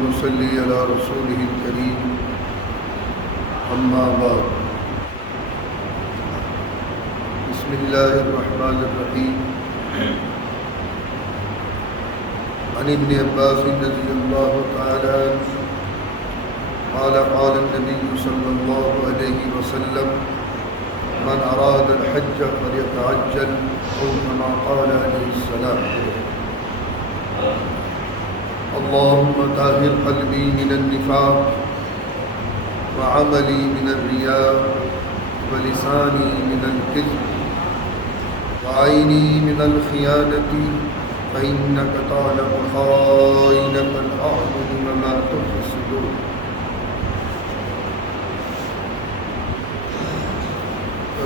ونصلي على رسوله الكريم أما بعد بسم الله الرحمن الرحيم عن ابن عباس رضي الله تعالى عنه قال قال النبي صلى الله عليه وسلم من أراد الحج فليتعجل أو كما قال عليه السلام اللهم طهر قلبي من النفاق وعملي من الرياء ولساني من الكذب وعيني من الخيانة فإنك تعلم خائنة الأعين وما تخفي الصدور.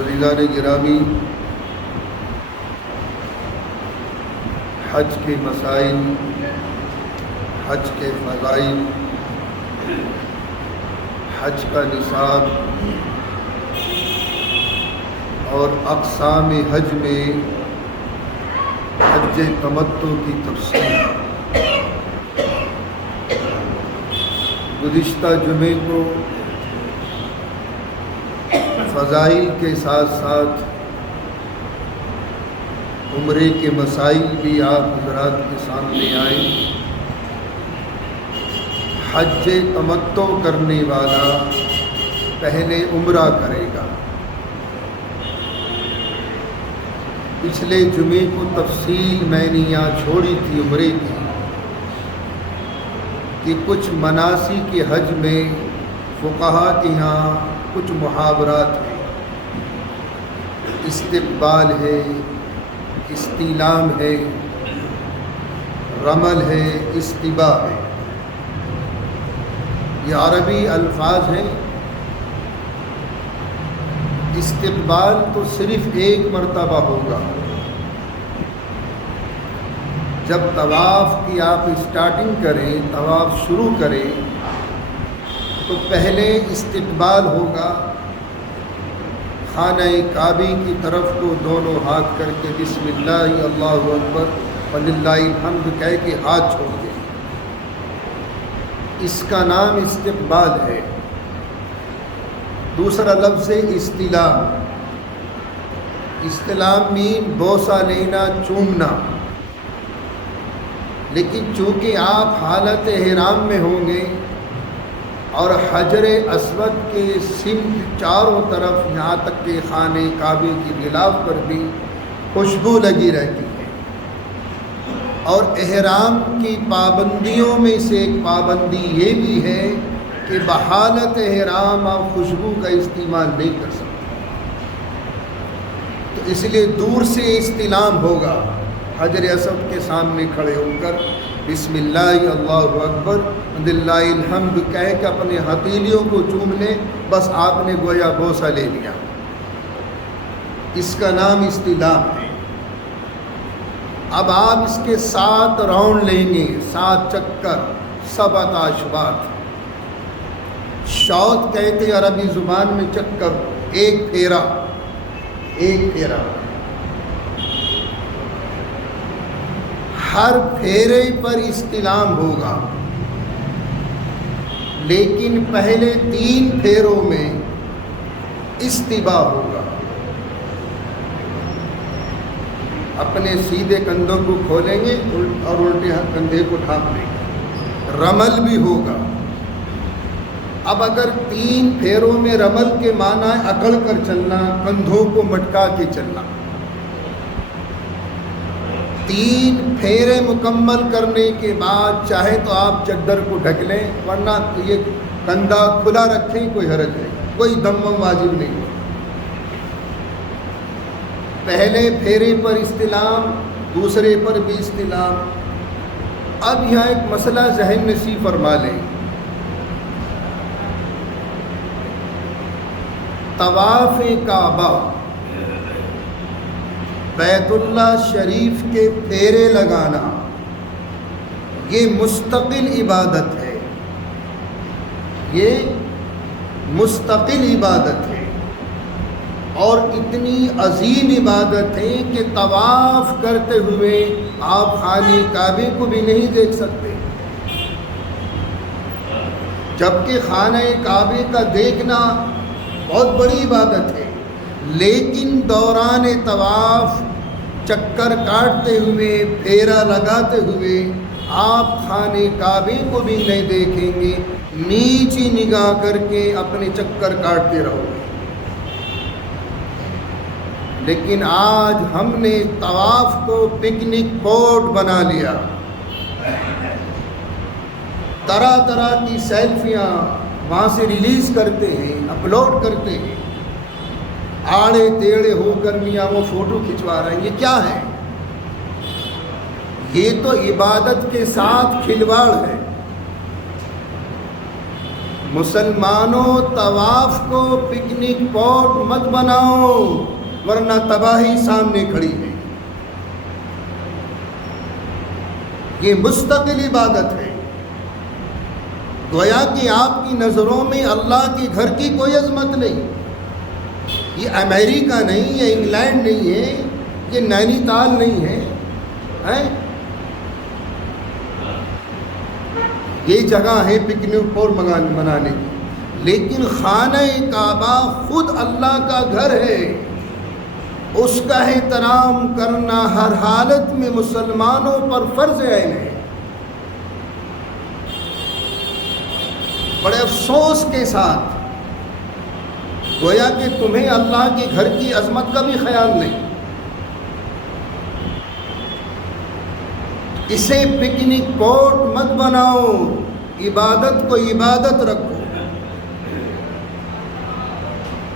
عزیزان گرامی، حج کے مسائل، حج کے فضائل، حج کا نصاب اور اقسام حج میں حج تمتع کی تفصیل گزشتہ جمعے کو فضائل کے ساتھ ساتھ عمرے کے مسائل بھی آپ حضرات کے سامنے آئے. حج تمتع کرنے والا پہلے عمرہ کرے گا. پچھلے جمعے کو تفصیل میں نے یہاں چھوڑی تھی عمرے کی کہ کچھ مناسک کے حج میں فقہا کے یہاں کچھ محاورات ہیں. استقبال ہے، استعلام ہے، رمل ہے، استباء ہے. یہ عربی الفاظ ہیں. استقبال تو صرف ایک مرتبہ ہوگا. جب طواف کی آپ اسٹارٹنگ کریں، طواف شروع کریں تو پہلے استقبال ہوگا. خانہ کعبہ کی طرف کو دونوں ہاتھ کر کے بسم اللہ اللہ اکبر وللہ الحمد کہہ کے ہاتھ چھوڑ دیں. اس کا نام استقبال ہے. دوسرا لفظ ہے استلام. استلام میں بوسہ لینا، چومنا. لیکن چونکہ آپ حالت احرام میں ہوں گے اور حجر اسود کے سمت چاروں طرف یہاں تک کہ خانہ کعبہ کی غلاف پر بھی خوشبو لگی رہتی ہے. اور احرام کی پابندیوں میں سے ایک پابندی یہ بھی ہے کہ بحالت احرام آپ خوشبو کا استعمال نہیں کر سکتے. تو اس لیے دور سے استلام ہوگا. حجر اسود کے سامنے کھڑے ہو کر بسم اللہ اللہ اکبر وللہ الحمد کہہ کے اپنے ہتھیلیوں کو چوم لیں. بس آپ نے گویا بوسہ لے لیا. اس کا نام استلام ہے. اب آپ اس کے 7 راؤنڈ لیں گے، 7 چکر، 7 اشواط. شوط کہتے عربی زبان میں چکر، ایک پھیرا. ہر پھیرے پر استلام ہوگا، لیکن پہلے 3 پھیروں میں استباء ہوگا. اپنے سیدھے کندھوں کو کھولیں گے اور الٹے کندھے کو ڈھانپ لیں گے. رمل بھی ہوگا. اب اگر 3 پھیروں میں رمل کے معنی ہے اکڑ کر چلنا، کندھوں کو مٹکا کے چلنا. 3 پھیرے مکمل کرنے کے بعد چاہے تو آپ چادر کو ڈھک لیں، ورنہ یہ کندھا کھلا رکھیں، کوئی حرج نہیں، کوئی دم واجب نہیں. پہلے پھیرے پر استلام، دوسرے پر بھی استلام. اب یہاں ایک مسئلہ ذہن نشین فرما لیں. طواف کعبہ، بیت اللہ شریف کے پھیرے لگانا، یہ مستقل عبادت ہے. یہ مستقل عبادت ہے اور اتنی عظیم عبادت ہے کہ طواف کرتے ہوئے آپ خانہ کعبہ کو بھی نہیں دیکھ سکتے. جبکہ خانہ کعبے کا دیکھنا بہت بڑی عبادت ہے، لیکن دوران طواف چکر کاٹتے ہوئے، پھیرا لگاتے ہوئے آپ خانہ کعبے کو بھی نہیں دیکھیں گے، نیچی نگاہ کر کے اپنے چکر کاٹتے رہو گے۔ لیکن آج ہم نے طواف کو پکنک اسپاٹ بنا لیا، طرح طرح کی سیلفیاں وہاں سے ریلیز کرتے ہیں، اپلوڈ کرتے ہیں، آڑے ٹیڑے ہو کر میاں وہ فوٹو کھنچوا رہے ہیں۔ یہ کیا ہے؟ یہ تو عبادت کے ساتھ کھلواڑ ہے۔ مسلمانوں، طواف کو پکنک اسپاٹ مت بناؤ، ورنہ تباہی سامنے کھڑی ہے۔ یہ مستقل عبادت ہے۔ گویا کہ آپ کی نظروں میں اللہ کے گھر کی کوئی عظمت نہیں، یہ امریکہ نہیں، یہ انگلینڈ نہیں ہے، یہ نینی تال نہیں ہے، یہ جگہ ہے پکنک اسپاٹ منانے کی۔ لیکن خانہ کعبہ خود اللہ کا گھر ہے، اس کا احترام کرنا ہر حالت میں مسلمانوں پر فرض عین ہے۔ بڑے افسوس کے ساتھ گویا کہ تمہیں اللہ کے گھر کی عظمت کا بھی خیال نہیں، اسے پکنک اسپاٹ مت بناؤ، عبادت کو عبادت رکھو۔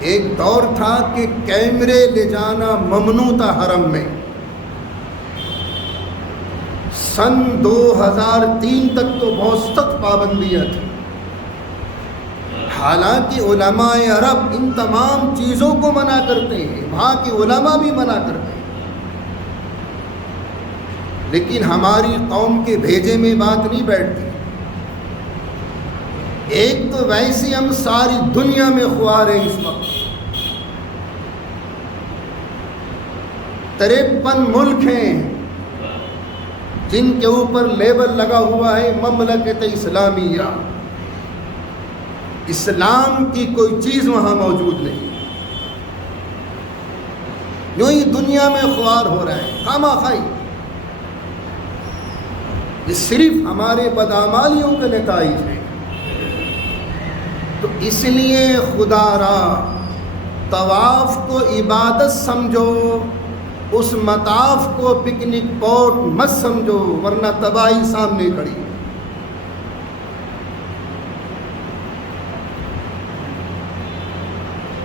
ایک دور تھا کہ کیمرے لے جانا ممنوع تھا حرم میں، سن 2003 تک تو بہت سخت پابندیاں تھیں۔ حالانکہ علماء عرب ان تمام چیزوں کو منع کرتے ہیں، وہاں کے علماء بھی منع کرتے ہیں، لیکن ہماری قوم کے بھیجے میں بات نہیں بیٹھتی۔ ایک تو ویسے ہم ساری دنیا میں خوار ہیں، اس وقت 53 ملک ہیں جن کے اوپر لیبل لگا ہوا ہے مملکت اسلامیہ، اسلام کی کوئی چیز وہاں موجود نہیں، یوں ہی دنیا میں خوار ہو رہا ہے خواہ خواہی۔ یہ صرف ہمارے بدعمالیوں کے نتائج ہیں۔ تو اس لیے خدا را طواف کو عبادت سمجھو، اس مطاف کو پکنک اسپاٹ مت سمجھو، ورنہ تباہی سامنے کھڑی۔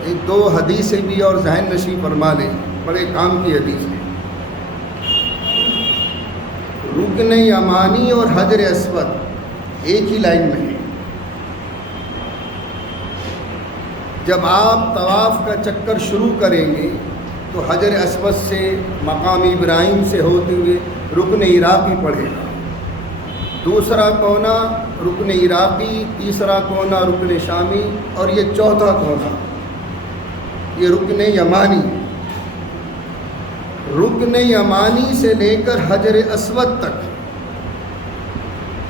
ایک دو حدیثیں بھی اور ذہن نشیں فرما لیں، بڑے کام کی حدیث ہے۔ رکن یمانی اور حجر اسود ایک ہی لائن میں ہے۔ جب آپ طواف کا چکر شروع کریں گے تو حجر اسود سے، مقام ابراہیم سے ہوتے ہوئے رکن عراقی پڑھے گا، دوسرا کونا رکن عراقی، تیسرا کونا رکن شامی، اور یہ چوتھا کونا یہ رکن یمانی۔ رکن یمانی سے لے کر حجر اسود تک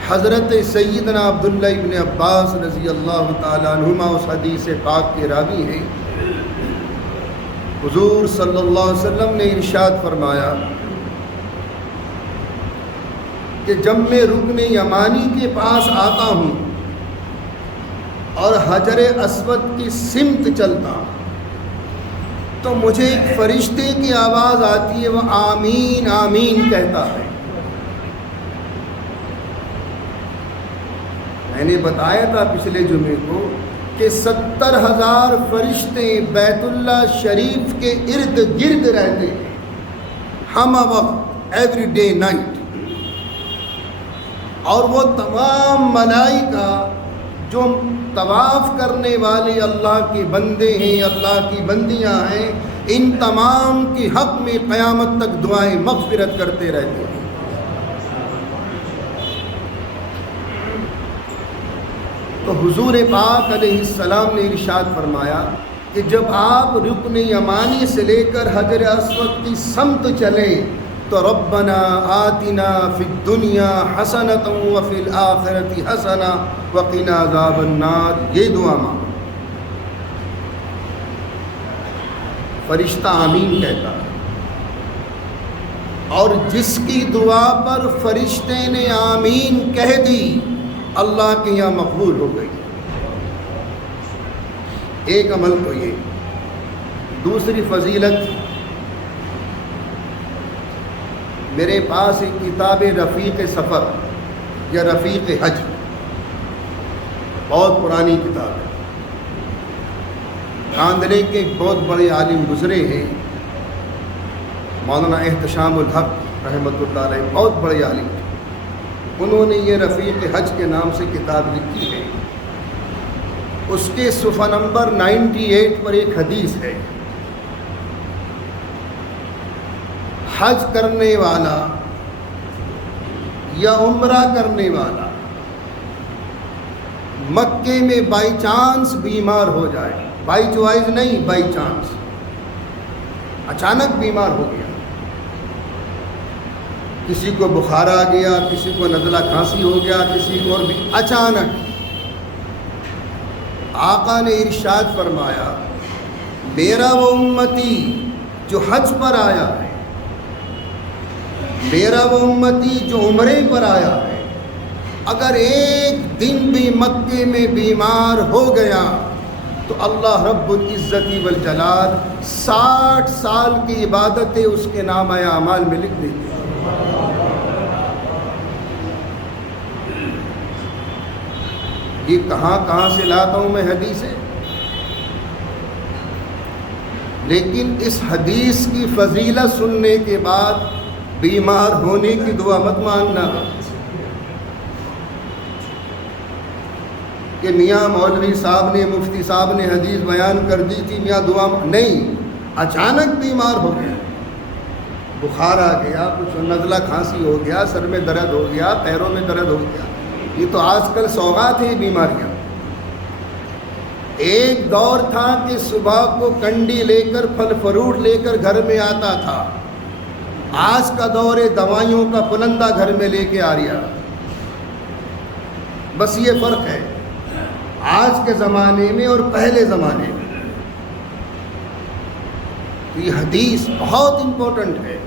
حضرت سیدنا عبداللہ ابن عباس رضی اللہ تعالیٰ عنہما اس حدیث پاک کے راوی ہیں، حضور صلی اللہ علیہ وسلم نے ارشاد فرمایا کہ جب میں رکن یمانی کے پاس آتا ہوں اور حجر اسود کی سمت چلتا ہوں تو مجھے ایک فرشتے کی آواز آتی ہے، وہ آمین آمین کہتا ہے۔ میں نے بتایا تھا پچھلے جمعے کو کہ 70,000 فرشتے بیت اللہ شریف کے ارد گرد رہتے ہیں ہم وقت، ایوری ڈے نائٹ، اور وہ تمام ملائکہ جو طواف کرنے والے اللہ کے بندے ہیں، اللہ کی بندیاں ہیں، ان تمام کی حق میں قیامت تک دعائیں مغفرت کرتے رہتے ہیں۔ تو حضور پاک علیہ السلام نے ارشاد فرمایا کہ جب آپ رکن یمانی سے لے کر حجر اسود کی سمت چلیں تو ربنا آتنا فی الدنیا حسنۃ وفی الآخرۃ حسنہ وقنا عذاب النار، یہ دعا مانگو۔ فرشتہ آمین کہتا ہے، اور جس کی دعا پر فرشتے نے آمین کہہ دی اللہ کے یہاں مقبول ہو گئی۔ ایک عمل تو یہ۔ دوسری فضیلت، میرے پاس ایک کتاب رفیق سفر یا رفیق حج، بہت پرانی کتاب ہے۔ کاندھلے کے ایک بہت بڑے عالم گزرے ہیں، مولانا احتشام الحق رحمۃ اللہ علیہ، بہت بڑے عالم تھے۔ انہوں نے یہ رفیق حج کے نام سے کتاب لکھی ہے۔ اس کے صفحہ نمبر 98 پر ایک حدیث ہے، حج کرنے والا یا عمرہ کرنے والا مکے میں بائی چانس بیمار ہو جائے، بائی چوائس نہیں، بائی چانس، اچانک بیمار ہو گیا، کسی کو بخار آ گیا، کسی کو نزلہ کھانسی ہو گیا، کسی کو اور بھی اچانک، آقا نے ارشاد فرمایا میرا وہ امتی جو حج پر آیا ہے، میرا وہ امتی جو عمرے پر آیا ہے، اگر ایک دن بھی مکے میں بیمار ہو گیا تو اللہ رب العزت والجلال 60 سال کی عبادتیں اس کے نامہ اعمال میں لکھ دیں گے۔ یہ کہاں سے لاتا ہوں میں حدیثیں، لیکن اس حدیث کی فضیلت سننے کے بعد بیمار ہونے کی دعا مت مانگنا کہ میاں مولوی صاحب نے، مفتی صاحب نے حدیث بیان کر دی تھی، میاں دعا نہیں، اچانک بیمار ہو گیا، بخار آ گیا، کچھ نزلہ کھانسی ہو گیا، سر میں درد ہو گیا، پیروں میں درد ہو گیا، یہ تو آج کل سوغات ہیں بیماریاں۔ ایک دور تھا کہ صبح کو کنڈی لے کر، پھل فروٹ لے کر گھر میں آتا تھا، آج کا دور دوائیوں کا پلندہ گھر میں لے کے آ رہا، بس یہ فرق ہے آج کے زمانے میں اور پہلے زمانے میں۔ یہ حدیث بہت امپورٹنٹ ہے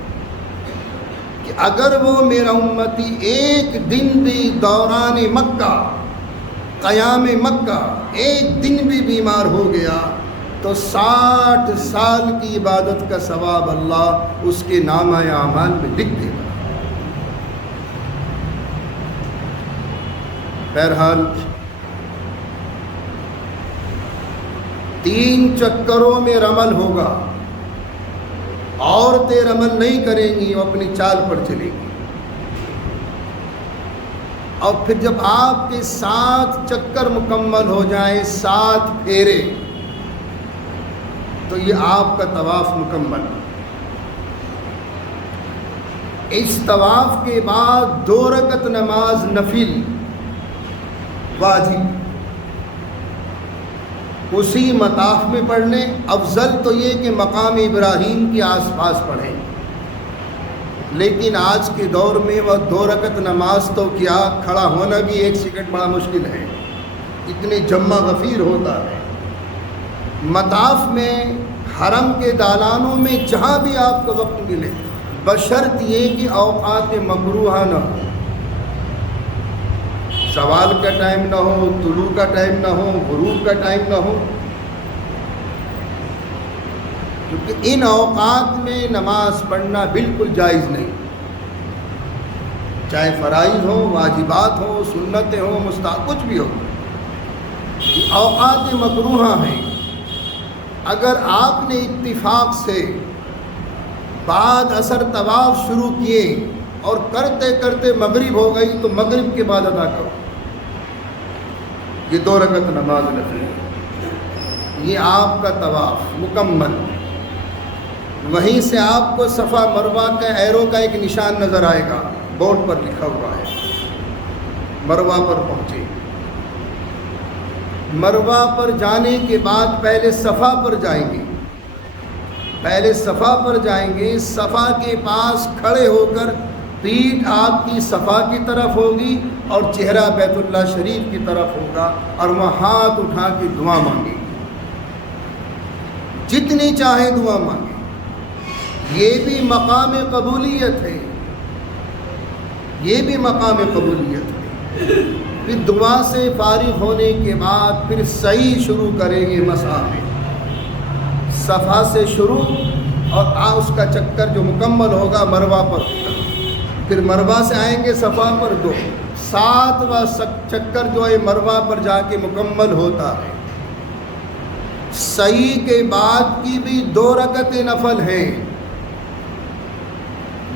کہ اگر وہ میرا امتی ایک دن بھی دوران مکہ، قیام مکہ، ایک دن بھی بیمار ہو گیا تو 60 سال کی عبادت کا ثواب اللہ اس کے نامہ اعمال میں لکھ دے گا۔ بہرحال 3 چکروں میں رمل ہوگا، عورتیں رمل نہیں کریں گی، وہ اپنی چال پر چلیں گی، اور پھر جب آپ کے 7 چکر مکمل ہو جائیں، 7 پھیرے، تو یہ آپ کا طواف مکمل۔ اس طواف کے بعد 2 رکعت نماز نفل واجب اسی مطاف میں پڑھنے، افضل تو یہ کہ مقام ابراہیم کے آس پاس پڑھیں، لیکن آج کے دور میں وہ 2 رکعت نماز تو کیا، کھڑا ہونا بھی 1 سیکنڈ بڑا مشکل ہے، اتنے جمع غفیر ہوتا ہے۔ مطاف میں، حرم کے دالانوں میں، جہاں بھی آپ کو وقت ملے، بشرط یہ کہ اوقات مکروہہ نہ ہو، زوال کا ٹائم نہ ہو، طلوع کا ٹائم نہ ہو، غروب کا ٹائم نہ ہو، کیونکہ ان اوقات میں نماز پڑھنا بالکل جائز نہیں، چاہے فرائض ہو، واجبات ہو، سنتیں ہو، مستحب، کچھ بھی ہو، اوقات مکروہہ ہیں۔ اگر آپ نے اتفاق سے بعد عصر طواف شروع کیے اور کرتے کرتے مغرب ہو گئی تو مغرب کے بعد ادا کرو، یہ 2 رکعت نماز نفل ہے، یہ آپ کا طواف مکمل۔ وہیں سے آپ کو صفا مروہ کا ایرو کا ایک نشان نظر آئے گا، بورڈ پر لکھا ہوا ہے، مروہ پر پہنچے۔ مروہ پر جانے کے بعد پہلے صفا پر جائیں گے، پہلے صفا پر جائیں گے، صفا کے پاس کھڑے ہو کر پیٹھ آپ کی صفا کی طرف ہوگی اور چہرہ بیت اللہ شریف کی طرف ہوگا، اور وہ ہاتھ اٹھا کے دعا مانگیں گے، جتنی چاہیں دعا مانگیں۔ یہ بھی مقام قبولیت ہے، یہ بھی مقام قبولیت ہے۔ پھر دعا سے فارغ ہونے کے بعد پھر سعی شروع کریں گے مسعی میں، صفا سے شروع اور اس کا چکر جو مکمل ہوگا مروہ پر ہوگا، پھر مروہ سے آئیں گے صفا پر 2، 7واں چکر جو ہے مروہ پر جا کے مکمل ہوتا ہے۔ سعی کے بعد کی بھی 2 رکعتیں نفل ہیں،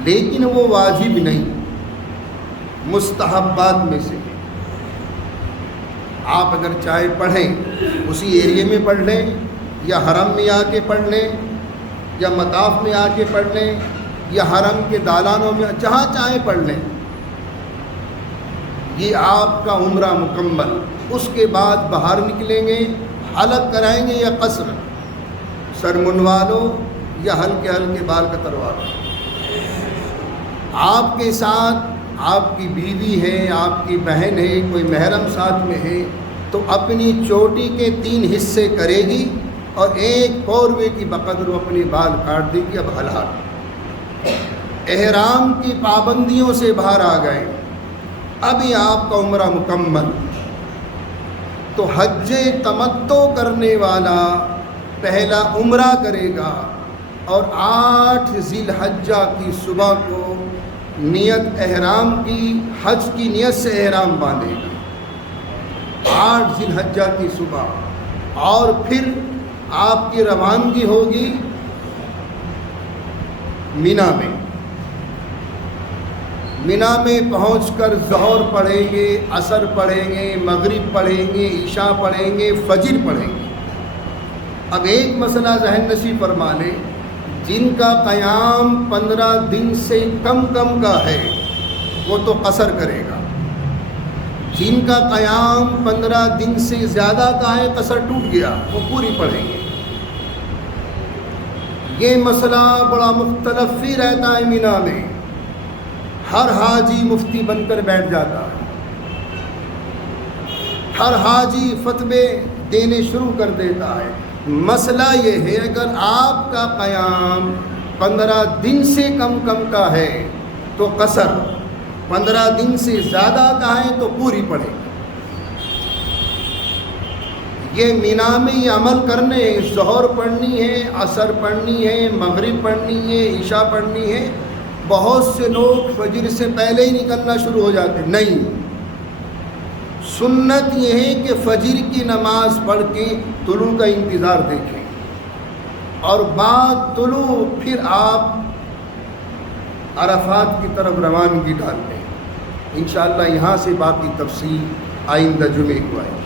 لیکن وہ واجب نہیں، مستحبات میں سے۔ آپ اگر چاہے پڑھیں اسی ایریے میں پڑھ لیں، یا حرم میں آ کے پڑھ لیں، یا مطاف میں آ کے پڑھ لیں، یا حرم کے دالانوں میں، جہاں چاہیں پڑھ لیں، یہ آپ کا عمرہ مکمل۔ اس کے بعد باہر نکلیں گے، حلق کرائیں گے یا قصر، سر منڈوا لو یا ہلکے ہلکے بال کتروا لو۔ آپ کے ساتھ آپ کی بیوی ہے، آپ کی بہن ہے، کوئی محرم ساتھ میں ہے تو اپنی چوٹی کے 3 حصے کرے گی اور 1 قوروے کی بقدر وہ اپنے بال کاٹ دے گی۔ اب حلال احرام کی پابندیوں سے باہر آ گئے، ابھی آپ کا عمرہ مکمل۔ تو حج تمتع کرنے والا پہلا عمرہ کرے گا اور 8 ذی الحجہ کی صبح کو نیت احرام کی، حج کی نیت سے احرام باندھے گا 8 ذی الحجہ کی صبح، اور پھر آپ کی روانگی ہوگی مینا میں۔ مینا میں پہنچ کر ظہر پڑھیں گے، عصر پڑھیں گے، مغرب پڑھیں گے، عشاء پڑھیں گے، فجر پڑھیں گے۔ اب ایک مسئلہ ذہن نشین فرما لیں، جن کا قیام 15 دن سے کم کا ہے وہ تو قصر کرے گا، جن کا قیام 15 دن سے زیادہ کا ہے، قصر ٹوٹ گیا، وہ پوری پڑھیں گے۔ یہ مسئلہ بڑا مختلف ہی رہتا ہے مینا میں، ہر حاجی مفتی بن کر بیٹھ جاتا ہے، ہر حاجی فتوے دینے شروع کر دیتا ہے۔ مسئلہ یہ ہے، اگر آپ کا قیام 15 دن سے کم کا ہے تو قصر، 15 دن سے زیادہ کا ہے تو پوری پڑھیں۔ یہ مینا میں یہ عمل کرنے، ظہر پڑھنی ہے، عصر پڑھنی ہے، مغرب پڑھنی ہے، عشاء پڑھنی ہے۔ بہت سے لوگ فجر سے پہلے ہی نکلنا شروع ہو جاتے، نہیں، سنت یہ ہے کہ فجر کی نماز پڑھ کے طلوع کا انتظار دیکھیں، اور بعد طلوع پھر آپ عرفات کی طرف روانگی ڈال دیں۔ انشاءاللہ یہاں سے باقی تفصیل آئندہ جمعے کو آئے۔